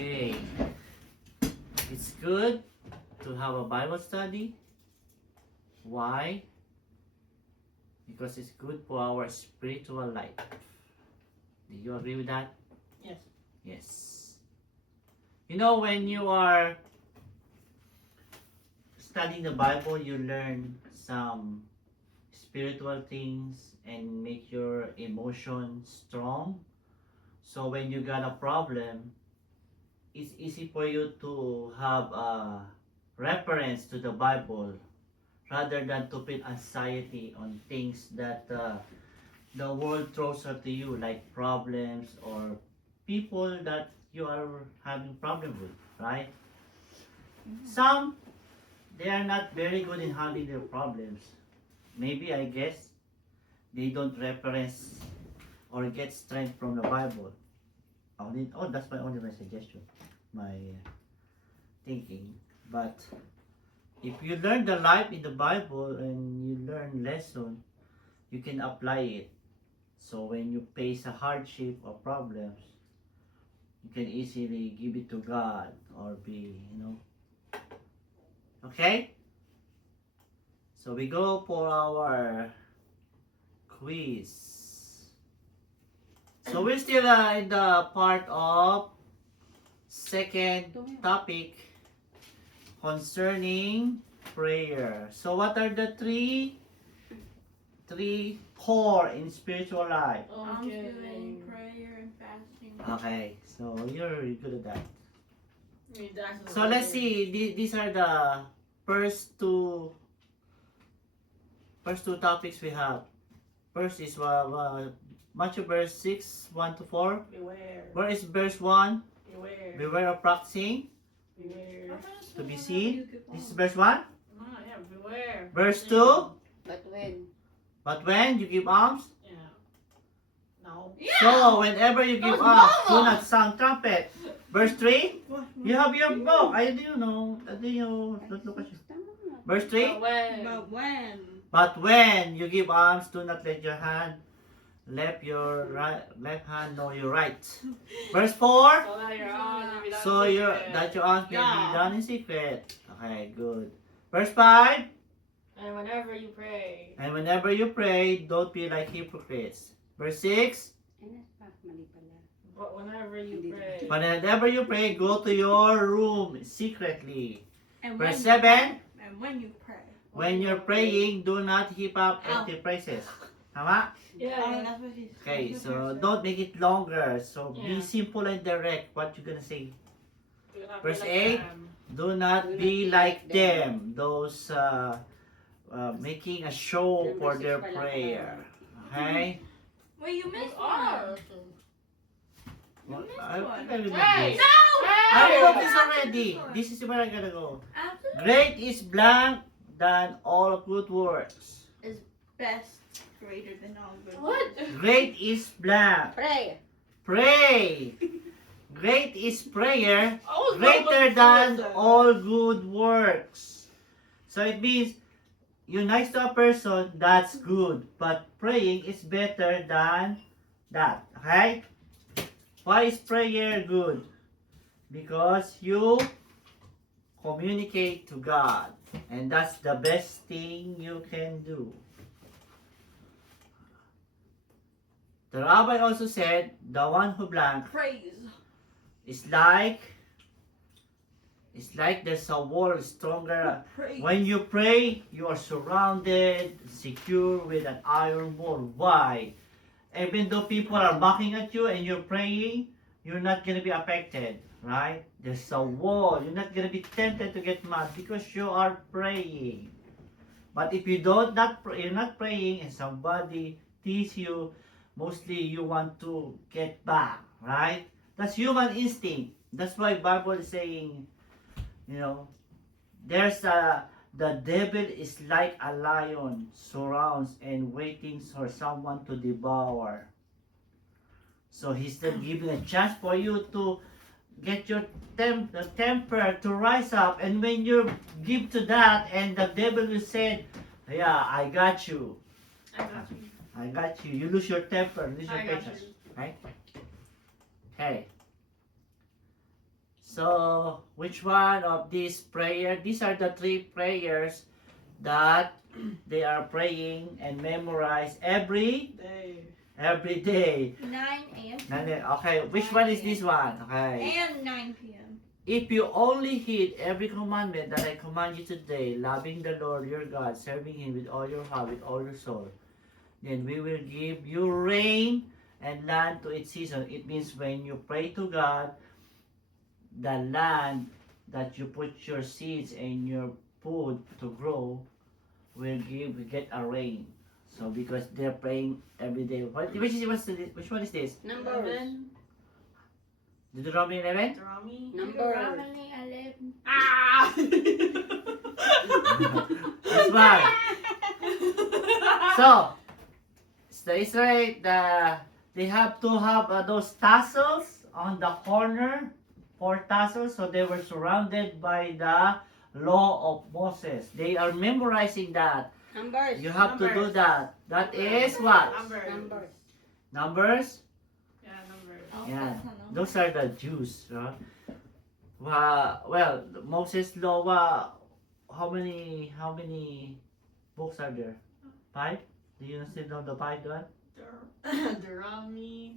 Okay. It's good to have a Bible study. Why? Because it's good for our spiritual life. Do you agree with that? Yes. Yes. You know, when you are studying the Bible, you learn some spiritual things and make your emotion strong. So when you got a problem, it's easy for you to have a reference to the Bible rather than to feel anxiety on things that the world throws at you, like problems or people that you are having problem with, right? Some, they are not very good in handling their problems. Maybe, I guess, they don't reference or get strength from the Bible. That's my suggestion, my thinking. But if you learn the life in the Bible and you learn lesson, you can apply it. So when you face a hardship or problems, you can easily give it to God or okay? So we go for our quiz. So we're still in the part of second topic concerning prayer. So what are the three core in spiritual life? Almsgiving, prayer, and fasting. Okay, so you're good at that. That's So let's see. These are the first two topics we have. First is Matthew verse 6, 1 to 4. Beware. Where is verse 1? Beware. Beware of practicing Beware. to be seen. This is verse 1. Yeah, beware. Verse 2. But when? But when you give alms, Yeah. No. so whenever you give alms, do not sound trumpet. Verse 3. You have your book. I do know. Don't look at you. Verse 3. But when? But when you give alms, do not let your left hand know your right. Verse 4. So that you're on. So that your alms may be done in secret. Okay, good. Verse 5. And whenever you pray. And whenever you pray, don't be like hypocrites. Verse 6. Mali pala. But whenever you pray. Whenever you pray, go to your room secretly. And Verse when you 7. pray. And when you pray. When you're praying, do not heap up empty phrases. Tama? Yeah. That's what he Okay, so don't make it longer. So be Yeah. simple and direct. What you gonna say? Do not Verse be like 8. them. Do not be like them. Those making a show for their prayer. Okay? Wait, you missed You are. one. Well, missed I one. think I will Hey! this. No! I Hey! wrote this already. This is where I gotta go. Absolutely. Great is blank than all good works. Best, greater than all good. What? Great is blank. Pray. Pray. Great is prayer. Oh, Greater than all good works. So it means you're nice to a person, that's good. But praying is better than that. Okay? Why is prayer good? Because you communicate to God. And that's the best thing you can do. The rabbi also said, the one who blank Praise. is like there's a wall stronger. Praise. When you pray, you are surrounded, secure with an iron wall. Why? Even though people are mocking at you and you're praying, you're not going to be affected, right? There's a wall. You're not going to be tempted to get mad because you are praying. But if you're not praying and somebody tease you, mostly you want to get back, right? That's human instinct. That's why Bible is saying, the devil is like a lion, surrounds and waiting for someone to devour. So he's not giving a chance for you to get your temper to rise up. And when you give to that, and the devil will say, yeah, I got you. I got you. You lose your temper, lose your I got patience. you. Right? Okay. which one of these prayer? These are the three prayers that they are praying and memorize every day. 9 a.m. Okay, which one is this one? Okay. and 9 p.m. If you only heed every commandment that I command you today, loving the Lord your God, serving Him with all your heart, with all your soul, then we will give you rain and land to its season. It means when you pray to God, the land that you put your seeds and your food to grow will get a rain. So because they're praying every day. Which one is this? Numbers. Deuteronomy 11? Numbers. Deuteronomy 11. Ah! This one. So, the Israel, they have to have those tassels on the corner, 4 tassels, so they were surrounded by the law of Moses. They are memorizing that. Numbers. You have to do Numbers. that. That is what? Numbers. Numbers. Numbers? Yeah, numbers. Oh, Yeah. that's not number. Those are the Jews. Right? Well, Moses' law, how many books are there? 5? Do you still know the 5 one? Deuteronomy.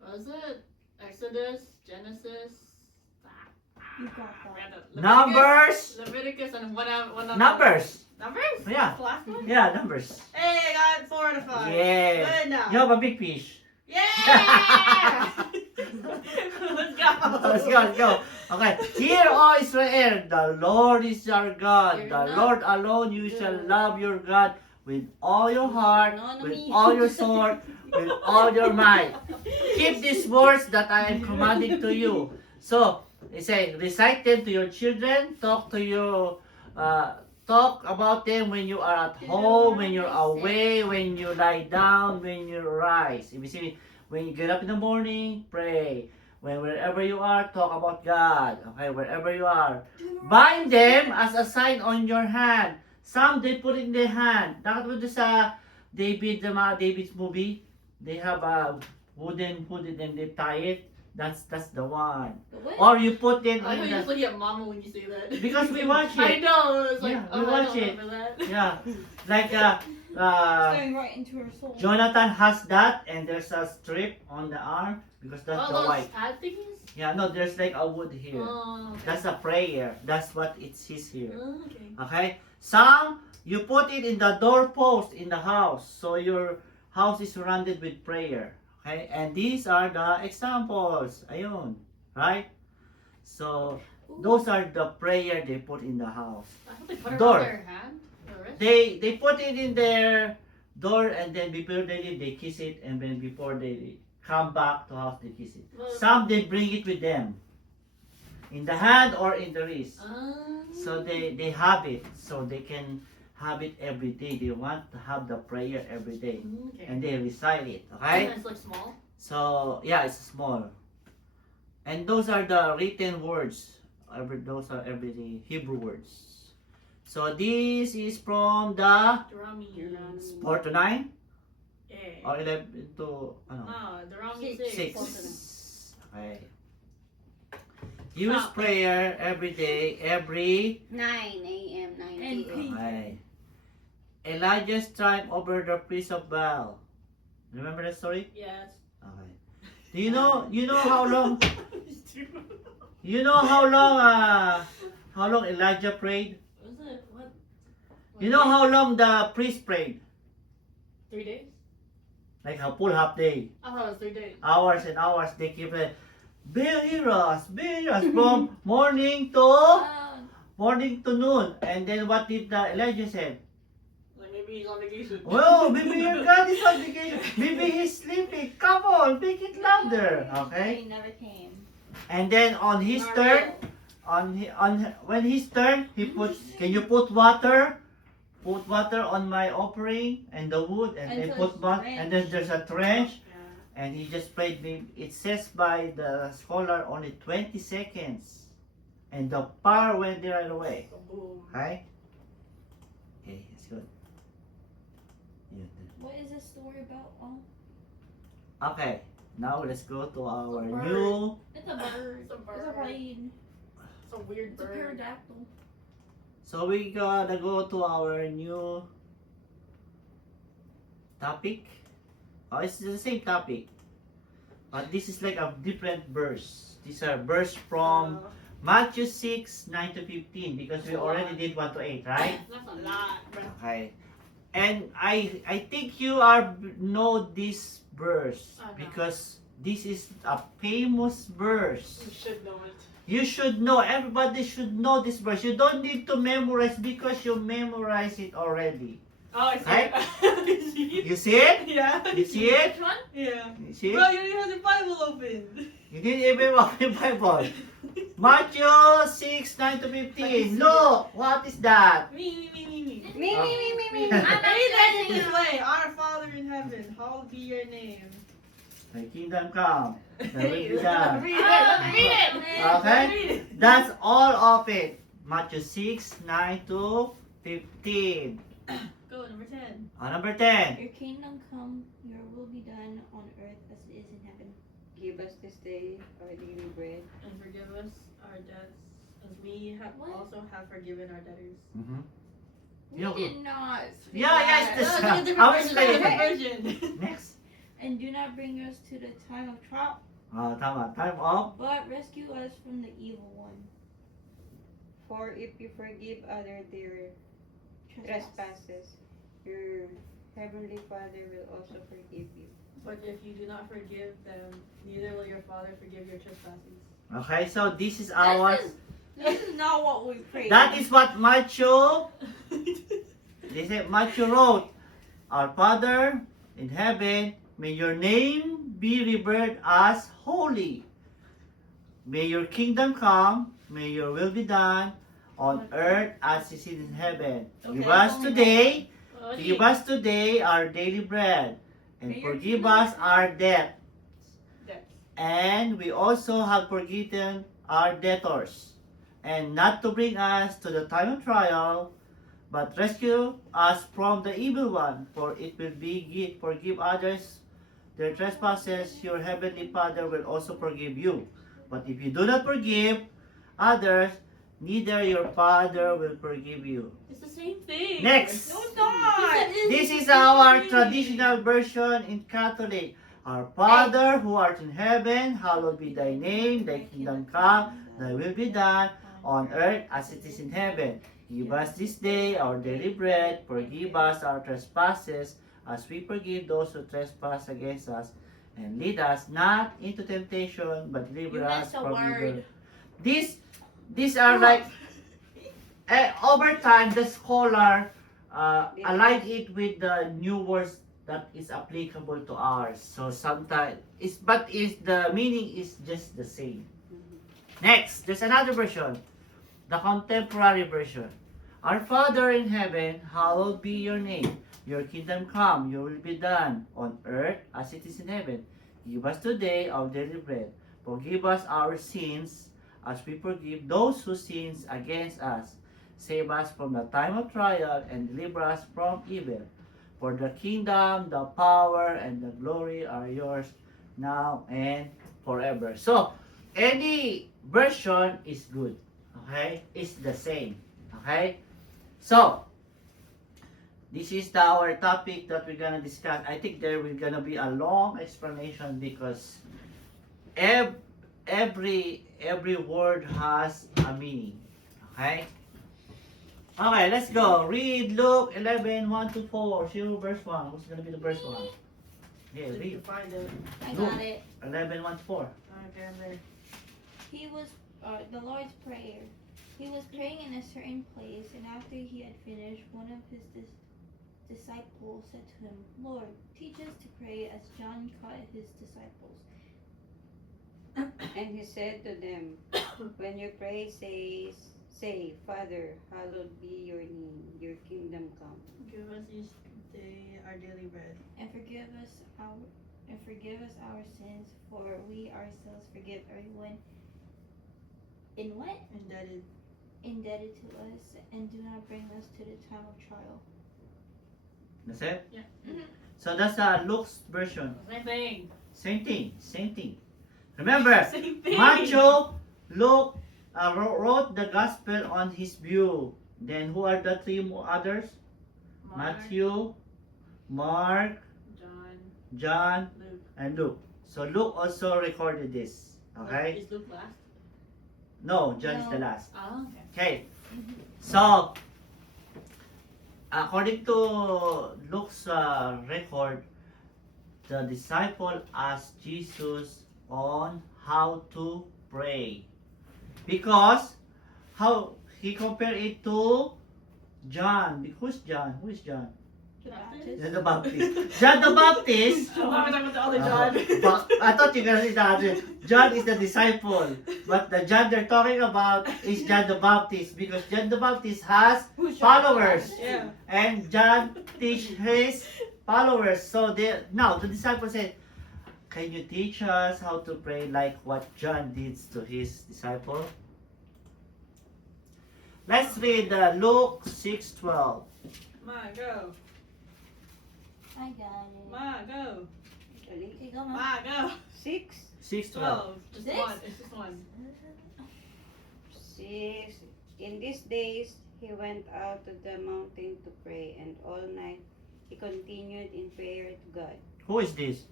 What was it? Exodus, Genesis. You got that. Numbers! Leviticus and one other. Numbers! Numbers? Yeah. The last one? Yeah, numbers. Hey, I got 4 out of 5. Yeah. Good enough. You have a big fish. Yeah! Let's go. Let's go. Okay. Hear, O Israel, the Lord is your God. You're The not- Lord alone you shall love your God with all your heart, No, with me. all your soul, with all your might. Keep these words that I am commanding to you. So, they say, recite them to your children, talk about them when you are at home, when you're away, when you lie down, when you rise. If you see, when you get up in the morning, pray. Wherever you are, talk about God. Okay, wherever you are. Bind them as a sign on your hand. Some they put in their hand. Nakatulad sa David's movie. They have a wooden hood and they tie it. That's the one. The what? Or you put it I know in you just the, look at mama when you say that. because we watch I it. know. It's like, Yeah, we oh, I watch don't it. remember that. Yeah, like It's going right into her soul. Jonathan has that, and there's a strip on the arm because that's Oh, the those white. pad thingies? Yeah, no, there's like a wood here. Oh, okay. That's a prayer. That's what it says here. Oh, okay. Okay? Some, you put it in the doorpost in the house. So your house is surrounded with prayer. Okay? And these are the examples. Ayun. Right? So, those are the prayer they put in the house. I thought they put it Door. on their hand. Their wrist? They put it in their door, and then before they leave, they kiss it. And then before they come back to house, they kiss it. Well, Some, they bring it with them. In the hand or in the wrist. So they have it, so they can have it every day. They want to have the prayer every day, Okay. and they recite it. And Okay? it's like small. So yeah, it's small, and those are the written words. Those are every Hebrew words. So this is from the Deuteronomy. Deuteronomy. 4 to 9 Yeah. or 11 to ano? No, Deuteronomy 6. 6. Okay. Use Stop. prayer every day, every 9 a.m. 9 And p.m. Okay. Elijah's triumph over the priest of Baal. Remember that story? Yes. Okay. Do you know how long how long Elijah prayed? Was it what? You know how long the priest prayed? 3 days? Like a full half day. I thought it was 3 days. Hours and hours they keep it. Hear us from morning to noon. And then what did Elijah said? Like maybe he's on vacation. Well, maybe your God is on vacation. Maybe he's sleeping. Come on, make it louder. Okay? He never came. And then on his Not turn, real. when his turn, he puts. Can you put water? Put water on my offering and the wood, and And then so put it's water. And then there's a trench, Yeah. and he just prayed. It says by the scholar only 20 seconds, and the power went there right away. So boom. Okay. Okay, that's good. Yeah. What is this story about? Oh, Okay, now let's go to our bird. new. it's a bird. It's a It's a bird. plane. So weird It's a bird. pterodactyl. So we gotta go to our new topic. Oh, it's the same topic, but this is like a different verse. These are verse from Matthew 6:9-15 because we already did 1-8, right? That's a lot, bro. Okay. And I think you are know this verse I know. because this is a famous verse. You should know it. You should know, everybody should know this verse. You don't need to memorize because you memorize it already. Oh, I see Right? it. You see it? Yeah. You see it? Which one? Yeah. You see Bro, it? you don't have the Bible open. You didn't even open the Bible. Matthew 6:9-15. Look, what is that? Me. Me. I'm Read not it ready this now. way. Our Father in heaven, hallowed be your name. Thy kingdom come. Thy will be done. Read it. Read it. Okay? Read it. That's all of it. Matthew 6:9-15. Go, number 10. Number 10. Your kingdom come, your will be done on earth as it is in heaven. Give us this day our daily bread. And forgive us our debts, as we What? also have forgiven our debtors. Mm-hmm. We Yeah, did not. speak Yeah, yeah, that. it's this. Look at the I will explain different it. version. Next. And do not bring us to the time of trial, Tama. Time of. but rescue us from the evil one. For if you forgive other their trespasses, your heavenly Father will also forgive you. But if you do not forgive them, neither will your Father forgive your trespasses. Okay, so this is our. This is not what we prayed. That is what Matthew. This is Matthew wrote. Our Father in heaven, may your name be revered as holy. May your kingdom come. May your will be done on earth as it is in heaven. Give Okay. us today. Oh, Give us today our daily bread. And May your forgive kingdom us our debt. Debts. And we also have forgiven our debtors. And not to bring us to the time of trial, but rescue us from the evil one. For it will be forgive others their trespasses, your heavenly Father will also forgive you. But if you do not forgive others, neither your Father will forgive you. It's the same thing. Next. No, it's not. This is our traditional version in Catholic. Our Father who art in heaven, hallowed be thy name, thy kingdom come, thy will be done on earth as it is in heaven. Give us this day our daily bread, forgive us our trespasses as we forgive those who trespass against us, and lead us not into temptation, but deliver You us missed a from evil. word. These are like, over time, the scholar aligned it with the new words that is applicable to ours. So sometimes, the meaning is just the same. Next, there's another version, the contemporary version. Our Father in heaven, hallowed be your name. Your kingdom come, your will be done on earth as it is in heaven. Give us today our daily bread. Forgive us our sins as we forgive those who sins against us. Save us from the time of trial and deliver us from evil. For the kingdom, the power, and the glory are yours now and forever. So, any version is good. Okay? It's the same. Okay? So, this is our topic that we're gonna discuss. I think there will gonna be a long explanation because every word has a meaning. Okay? Okay, let's go. Read Luke 11, 1-4. Show verse 1. What's gonna be the first one? Yeah, Did you read. find it? I Look. got it. 11, 1-4. Okay, I'm there. He was the Lord's Prayer. He was praying in a certain place, and after he had finished, one of his disciples said to him, Lord, teach us to pray as John taught his disciples. And he said to them, when you pray, say, Father, hallowed be your name, your kingdom come. Give us each day our daily bread. And forgive us our sins, for we ourselves forgive everyone in what? Indebted. Indebted to us, and do not bring us to the time of trial. That's it? Yeah. So that's Luke's version. Same thing. Same thing. Remember, Same thing. Matthew, Luke, wrote the gospel on his view. Then who are the three others? Matthew, Mark, John, John, Luke. and Luke. So Luke also recorded this. Okay? Is Luke last? No, John is the No. last. Oh, okay. Okay. So, according to Luke's record, the disciple asked Jesus on how to pray. Because how he compared it to John. Who's John? Who is John? The Baptist? Baptist. John the Baptist. John the Baptist. I'm not talking about the other John. I thought you were gonna say the other. John is the disciple, but the John they're talking about is John the Baptist because John the Baptist has Who's followers, Yeah. and John teach his followers. So now the disciple said, "Can you teach us how to pray like what John did to his disciple?" Let's read Luke 6:12. Ma, go. I got it. Ma, go. Actually, Okay, go, Mom. Ma, go. 6, 6:12. 12. Just Six? one. It's just one. 6. In these days, he went out to the mountain to pray, and all night he continued in prayer to God. Who is this?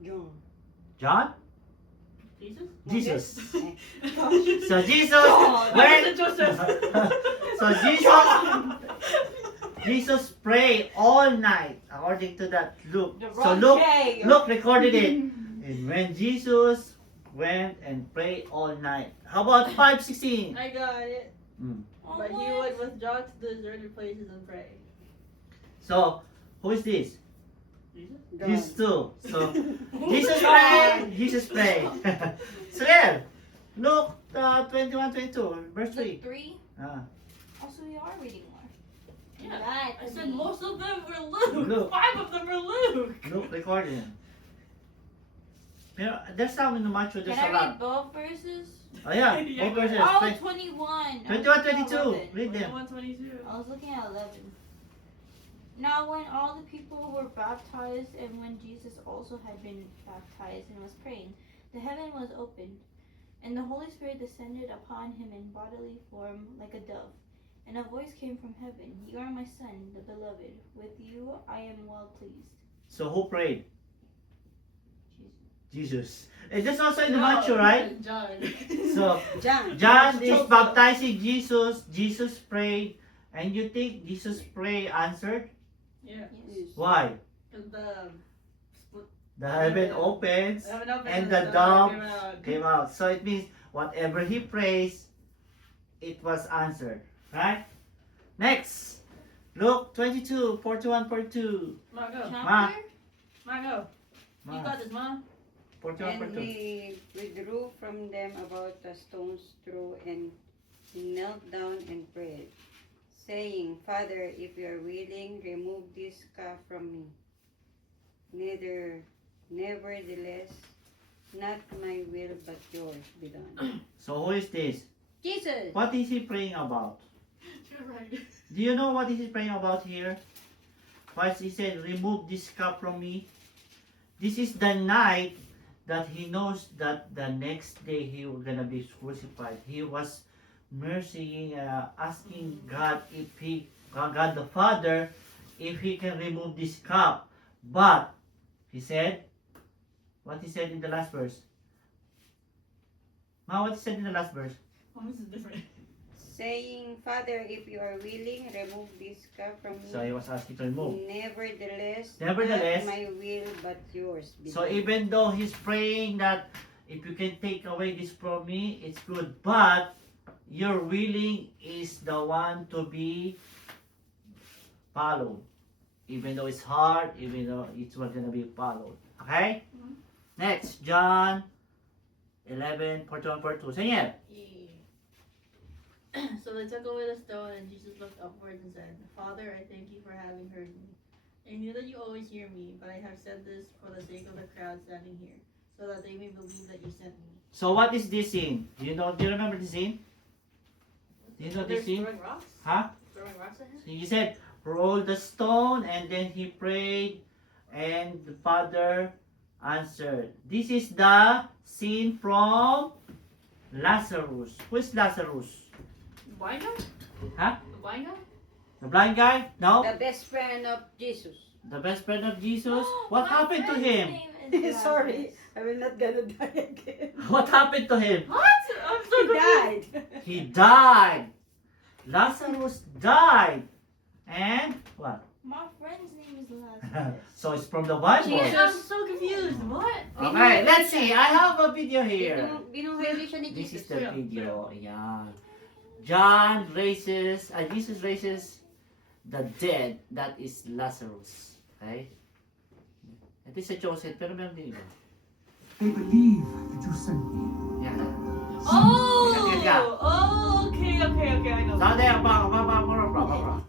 John. John? Jesus? Jesus. Eh, So Jesus Oh, went. Joseph. So Jesus prayed all night according to that Luke. So Luke recorded it. And when Jesus went and prayed all night. How about 5:16? I got it. Oh, But he what? would withdraw to deserted places and pray. So who is this? Jesus? John. These two. So Jesus prayed. Jesus prayed. So there. Luke 21:22 verse Luke 3. 3. Ah. Also, we are reading more. Yeah. Right. I said most of them were Luke. Luke. 5 of them were Luke. Luke recorded. Pero there's some in the Matthew, Can there's I a read lot. both verses? Oh yeah, Yeah, both go verses. Oh, Twen- 21. 21, 22. Read them. 122. I was looking at 11. Now, when all the people were baptized, and when Jesus also had been baptized and was praying, the heaven was opened, and the Holy Spirit descended upon him in bodily form like a dove. And a voice came from heaven, "You are my son, the beloved. With you I am well pleased." So who prayed? Jesus. And that's also in the No, Matthew, right? John. So John. John is Joseph. baptizing Jesus. Jesus prayed. And you think Jesus pray answered? Yeah. Yes. Why? Because the The heaven opens heaven opened and the dove dove came out. came out. So it means whatever he prays, it was answered. Right? Next. Luke 22, 41, 42. Ma, go. Chapter? Ma, go. You got this, Ma. 41, And 42. he withdrew from them about a stone's throw, and he knelt down and prayed, saying, Father, if you are willing, remove this cup from me. Nevertheless, not my will but yours be done. So who is this? Jesus! What is he praying about? You're right. Do you know what is he praying about here? First he said, remove this cup from me. This is the night that he knows that the next day he was gonna be crucified. He was mercying, asking God if God the Father, if he can remove this cup. But he said, what he said in the last verse? Ma, what he said in the last verse? Oh, this is different. Saying, Father, if you are willing, remove this cup from me. So he was asking to remove. Nevertheless, Nevertheless, not my will but yours be So done. even though he's praying that if you can take away this from me, it's good. But your willing is the one to be followed. Even though it's hard, even though it's not gonna be followed. Okay? Mhm. Next, John 11, 41, 42. Say it. So they took away the stone, and Jesus looked upwards and said, Father, I thank you for having heard me. I knew that you always hear me, but I have said this for the sake of the crowd standing here, so that they may believe that you sent me. So what is this scene? Do you remember the scene? Do you know They're this scene? throwing rocks? Huh? Throwing rocks at him? He said, roll the stone, and then he prayed, and the Father answered. This is the scene from Lazarus. Who is Lazarus? Blind guy? Huh? The blind guy? The blind guy? No. The best friend of Jesus. The best friend of Jesus? What My happened to friend's him? name is Sorry, Lazarus. I will not gonna die again. What happened to him? What? I'm so He confused. died. He died. Lazarus died. And what? My friend's name is Lazarus. So it's from the Bible. Jesus. I'm so confused. What? Okay, let's see. I have a video here. Binuhay siya ni This is Jesus. the Yeah, video. Yeah. Jesus raises the dead. That is Lazarus. Okay? Ito si Joseph, pero meron din iba. They believe that you sent me. Yan. Oh! Tiga. Oh, okay, I know. So there, pa.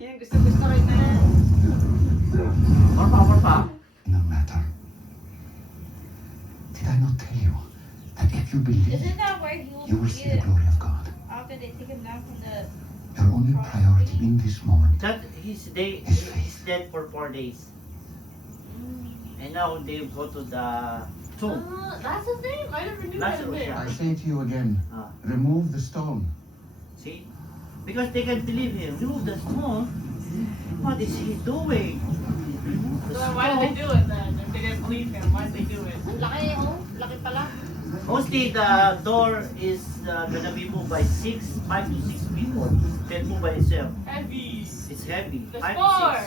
Yan, gusto rin na. More pa. No matter. Did I not tell you that if you believe, Isn't that where he will you will see the be glory of God? after they take him down from the... Your only priority in this moment That he's dead for 4 days. And now they go to the tomb. That's his name? I never knew that was Lazarus, there. yeah. I say to you again, Ah. remove the stone. See? Because they can believe him. Remove the stone. What is he doing? The So then why did they do it then? If they didn't believe him, why did they do it? Laki, oh. Laki pala. Mostly the door is gonna be moved by 5 to 6 people. Can move by itself. Heavy. It's heavy. There's 5 four. to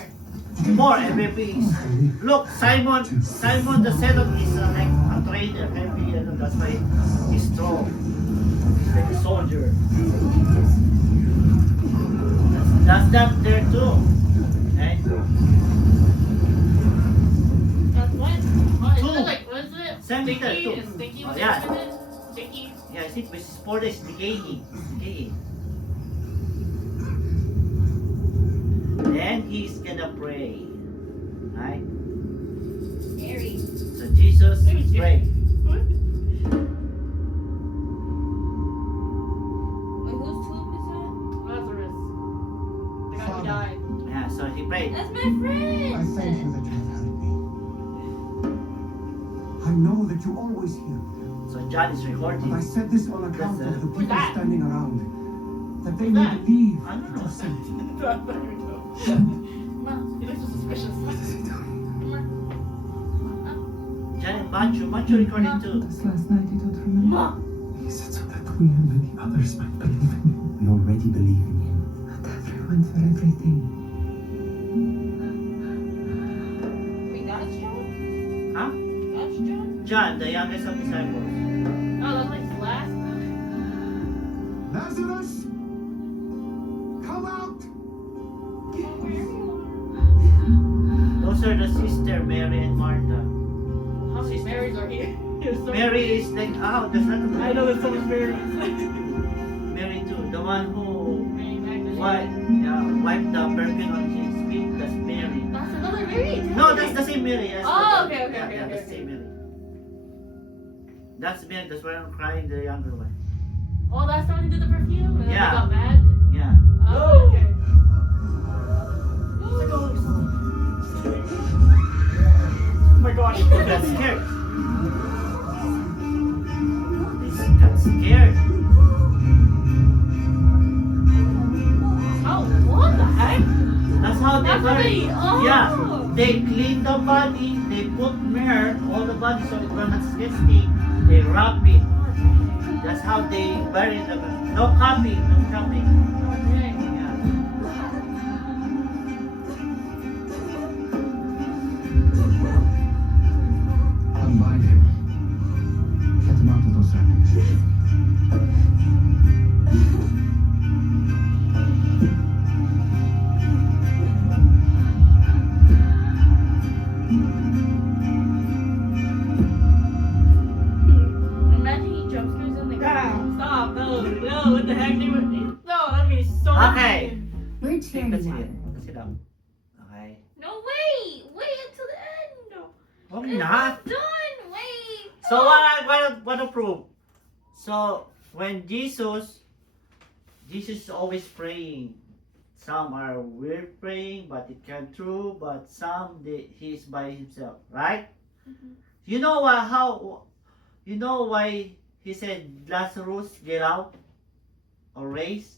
6. More every piece. Look, Simon the seventh is like a trainer, heavy, that's why he's strong. He's like a soldier. That's that there too. Right? That's what? What is Two. it like? What is it? Same Sticky? there, two. Is sticky Oh, what yeah. it is? Sticky? Yeah, I think this is 4 days decaying. Then he's gonna pray. Right? Mary. So Jesus prayed. What? Wait, whose tomb is that? Lazarus. The guy who Father. died. Yeah, so he prayed. That's my I friend. thank you that you have heard me. I know that you always hear me. So John is But I recording. said this on account That's, of the who's people that? standing around, that they Who's may that? believe I don't that know. you sent me. That's not even know. Ma. He looks so suspicious. What is he doing? John and Matthew recording too. This last night you don't remember. Ma! He said so that we and many others might believe in him. We already believe in him. Not everyone for everything. Wait, that's John? Huh? That's John? John, the youngest of disciples. Oh, that's like his last? Lazarus! Come out! Oh, where you Those are the sister Mary and Martha. How many Marys are here? There's so Mary is like, there's not a I know there's so much Marys. Mary too. The one who Mary Magdalene. wiped the perfume on his feet. That's Mary. That's another Mary. No, that's the same Mary. That's Oh, the, okay, okay, yeah, okay, yeah, okay, that's the okay. same Mary. That's Mary. That's why I'm crying. The younger one. Oh, that's the one who did the perfume? And then Yeah. they got mad? Yeah. Oh, okay. Oh my gosh. He got scared. He got scared. Oh, what the heck? That's how they That's what bury. they, oh. Yeah. They clean the body. They put myrrh all the body so it will not get stick. They wrap it. That's how they bury the. No copy. No copy. Oh, dang. Yeah. Unbind him. Get him out of those wrappings. Imagine he jump scares him like, stop, no, what the heck? They would, no, that'd be so Okay. We're Sige, tearing sige. one. Sit down. Okay. No, wait until the end. Wag It's na. not done. Wait. So what I want to prove. So when Jesus is always praying. Some are weird praying, but it can true. But some he's by himself, right? Mhm. You know how? You know why he said, Lazarus, get out or raise?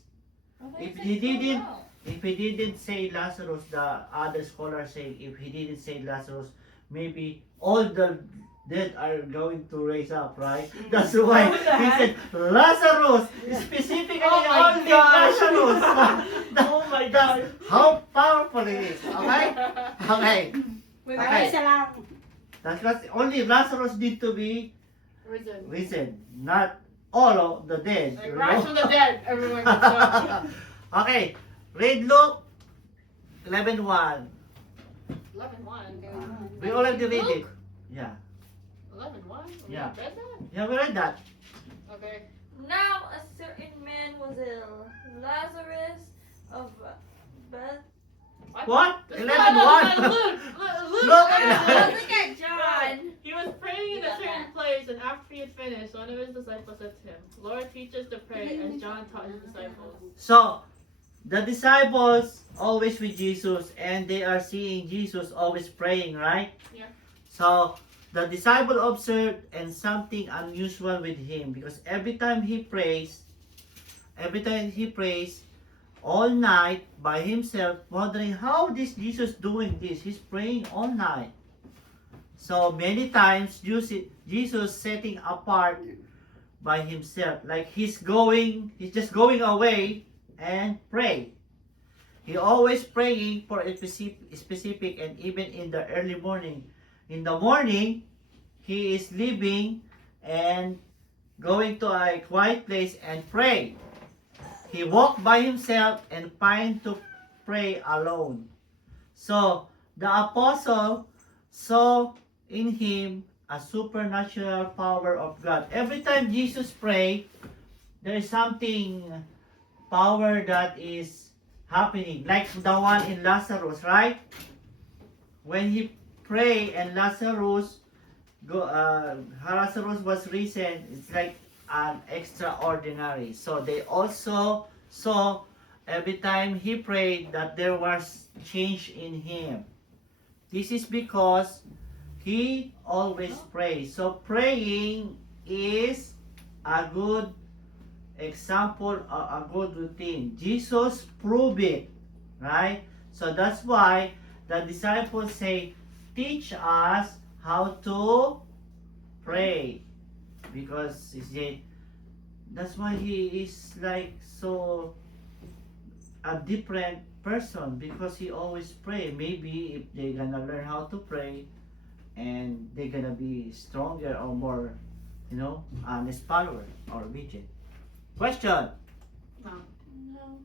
If he didn't say Lazarus, the other scholars say if he didn't say Lazarus, maybe all the dead are going to raise up, right? That's why What the he heck? said Lazarus, specifically Oh my only God. Lazarus. Oh my God. That's how powerful it is. Okay, okay. May Okay. isa lang. That's because only Lazarus need to be Risen. risen, not all of the dead. Like you rise know? from the dead, everyone gets up. Okay, read Luke 11:1. 11:1. We already read it. Luke? Yeah, 11:1? We Yeah. read that? yeah, we read that. Okay. Now a certain man was ill, Lazarus of Beth. What? No, 11:1. Luke! Luke! Look. Look at John. He was praying in a certain place, and after he had finished, one of his disciples said to him, Lord, teach us to pray, as John taught his disciples. So, the disciples always with Jesus, and they are seeing Jesus always praying, right? Yeah. So, the disciple observed and something unusual with him because every time he prays, all night by himself, wondering how this Jesus doing this. He's praying all night. So many times Jesus setting apart by himself, like he's just going away and pray. He always praying for a specific, and even in the early morning. In the morning, he is leaving and going to a quiet place and pray. He walked by himself and find to pray alone. So the apostle saw in him a supernatural power of God. Every time Jesus prayed, there is something power that is happening, like the one in Lazarus, right? When he prayed and Lazarus was risen, it's like an extraordinary. So they also saw every time he prayed that there was change in him. This is because he always prays. So praying is a good example, a good routine. Jesus proved it, right? So that's why the disciples say, teach us how to pray. Because that's why he is like so a different person, because he always pray. Maybe if they're gonna learn how to pray, and they're gonna be stronger or more, honest follower or obedient. Question. No. No.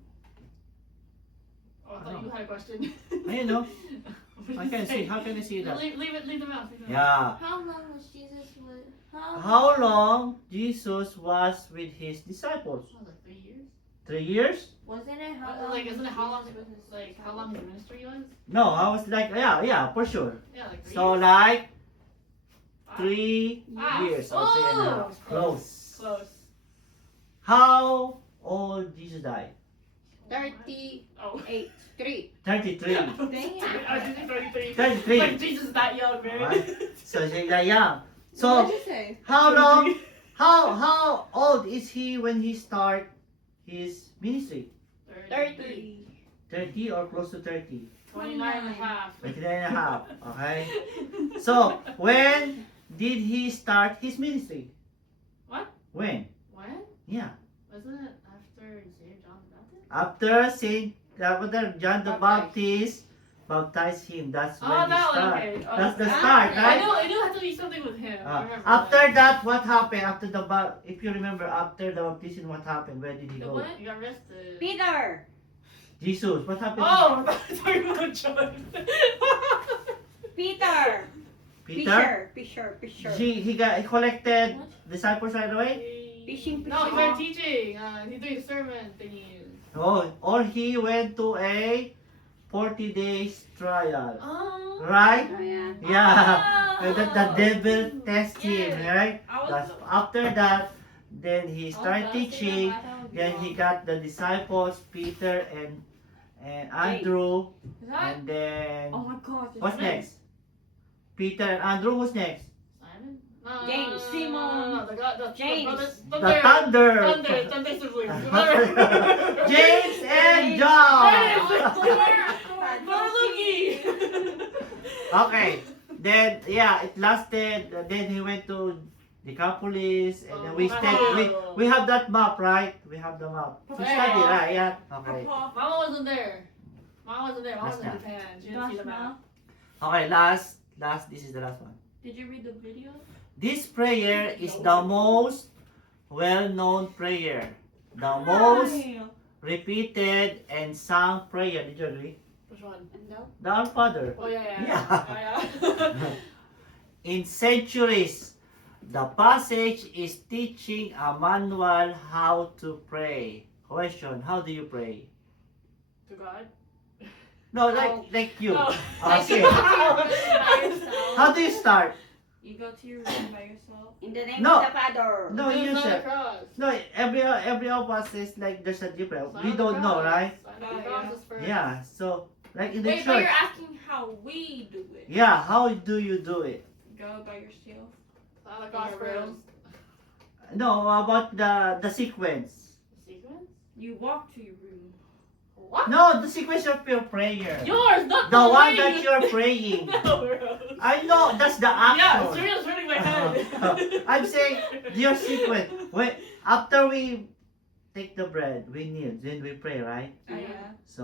Oh, I thought you had a question. I know. What did I you can say? see. How can I see that? Leave them out. Leave them out. Yeah. How long was Jesus with? How long Jesus was with his disciples? What was it, 3 years? 3 years? Wasn't it how What, long? like, isn't it how long? Jesus was his Like how long his ministry was? No, I was like, yeah, for sure. Yeah, like 3 So years. like Five? 3 Ah, years or 3.5. Close. Close. How old Jesus died? 38. Oh. 3. 33. I was thinking 33. 33. Like Jesus is that young, man. Alright. So he's that young. What So did you say? how long? How old is he when he start his ministry? 30. 30 or close to 30? 29 and a half. 29 and a half. Okay. So when did he start his ministry? What? When? When? Yeah. Wasn't it after St. John the Baptist? After John the Baptist baptized him. That's when Oh, he that one, start. okay. Oh, That's the okay. start, I right? knew it had to be something with him. I remember After that. that, what happened? If you remember, after the baptism, what happened? Where did he The go? what? You got arrested. Peter. Jesus. What happened? Oh, I thought you were talking about John. Peter. Peter. Fisher. He collected disciples right away. Fishing. No, he started teaching. He's doing sermon thingies. Oh, or he went to a 40 days trial. Oh. Right? Oh, yeah. Yeah. Oh. The devil test him, Yeah. right? I was. That's, after that, then he started teaching. Then he got the disciples, Peter and Andrew. That? And then Oh my gosh. what's next? Peter and Andrew. Who's next? Simon? James, Simon, The James. brothers, The Thunder. Thunder siblings. James and John. Lucky. Okay. Then yeah, it lasted. Then he went to Decapolis, and then we stayed. We have that map, right? We have the map. We study, right? Yeah. Okay. Mama wasn't there. Mama wasn't there. Mama was in That's Japan. She didn't see the map. Okay. Last. This is the last one. Did you read the video? This prayer is the most well-known prayer, the most repeated and sung prayer. Did you agree? Which one? And now? The Our Father. Oh yeah. Yeah. In centuries, the passage is teaching a manual how to pray. Question: how do you pray? To God. No, like you. Oh. Okay. By yourself. How do you start? You go to your room by yourself. In the name No. of the Father. No, you Sign the said. cross. No, every of us is like there's a different. Sign We the don't know, cross. right? Sign the cross is first. Yeah. So like in the Wait, but church. you're asking how we do it. Yeah. How do you do it? Go by yourself. Sign the cross first. No, about the sequence. Sequence? You walk to your room. What? No, the sequence of your prayer. Yours, not The one way that you- you're praying. No, bro. I know that's the Yeah, action. it's turning my head. I'm saying your sequence. When after we take the bread, we kneel, then we pray, right? Yeah. So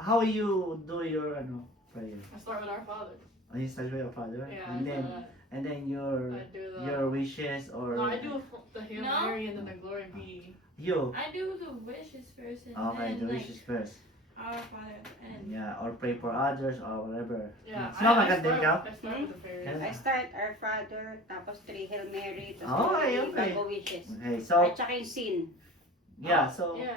how you do your prayer? I start with our Father. Oh, you start with your Father, Yeah, and then I your do the. your wishes or No, I do the Hail No. Mary and then the Glory Be. you. I do the wishes first and Okay, then the like wishes first. our Father and Yeah, or pray for others or whatever. Yeah, It's not maganda ikaw? I start with the prayers. Yeah. I start Our Father, tapos 3 Hail Mary, tapos Okay, yung okay. bago wishes. Okay, At so saka yung sin. yeah, so Yeah.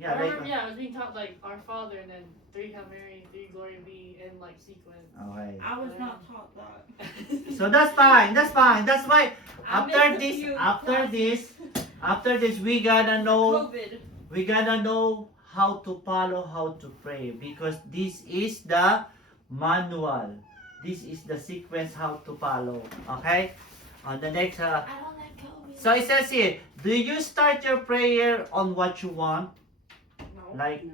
yeah, I remember, like yeah, I was being taught like Our Father and then 3 Hail Mary, 3 Glory Be in like sequence. okay. I was not taught that. So that's fine. That's fine. That's why I after missed a this, few after this, we gotta know. COVID. We gotta know how to follow, how to pray, because this is the manual. This is the sequence how to follow. Okay. On the next. I don't like COVID. So it says here, do you start your prayer on what you want? No. Like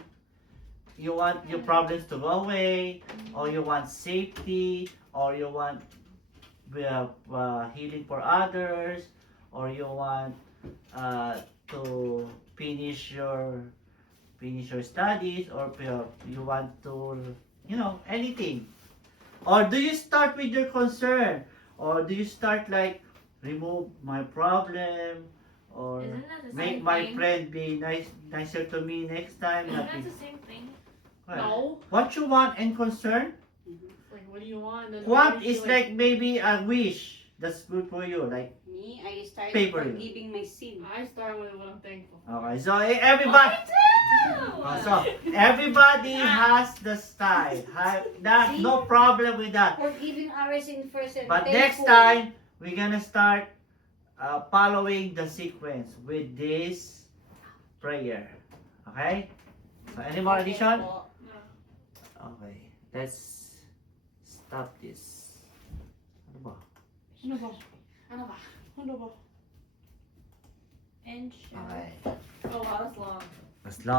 you want your problems to go away, or you want safety, or you want healing for others, or you want to finish your studies, or you want to anything, or do you start with your concern, or do you start like remove my problem, or Isn't that the make same my thing? friend be nicer to me next time? Isn't not that be- the same thing? Well, No. what you want and concern. Like, what do you want? Then What do you is feel like maybe a wish that's good for you, like Me, I start Paper. forgiving my sin. I start with what I'm thankful for. okay. So everybody, everybody has the style. There's no problem with that. Forgiving our sin first and But next thankful. time we're gonna start following the sequence with this prayer. Okay. So any more addition? No. Okay. Let's stop this. Ano ba? Ano ba? Ano ba? Ano ba? And share. Okay. Oh wow, that's long. That's long.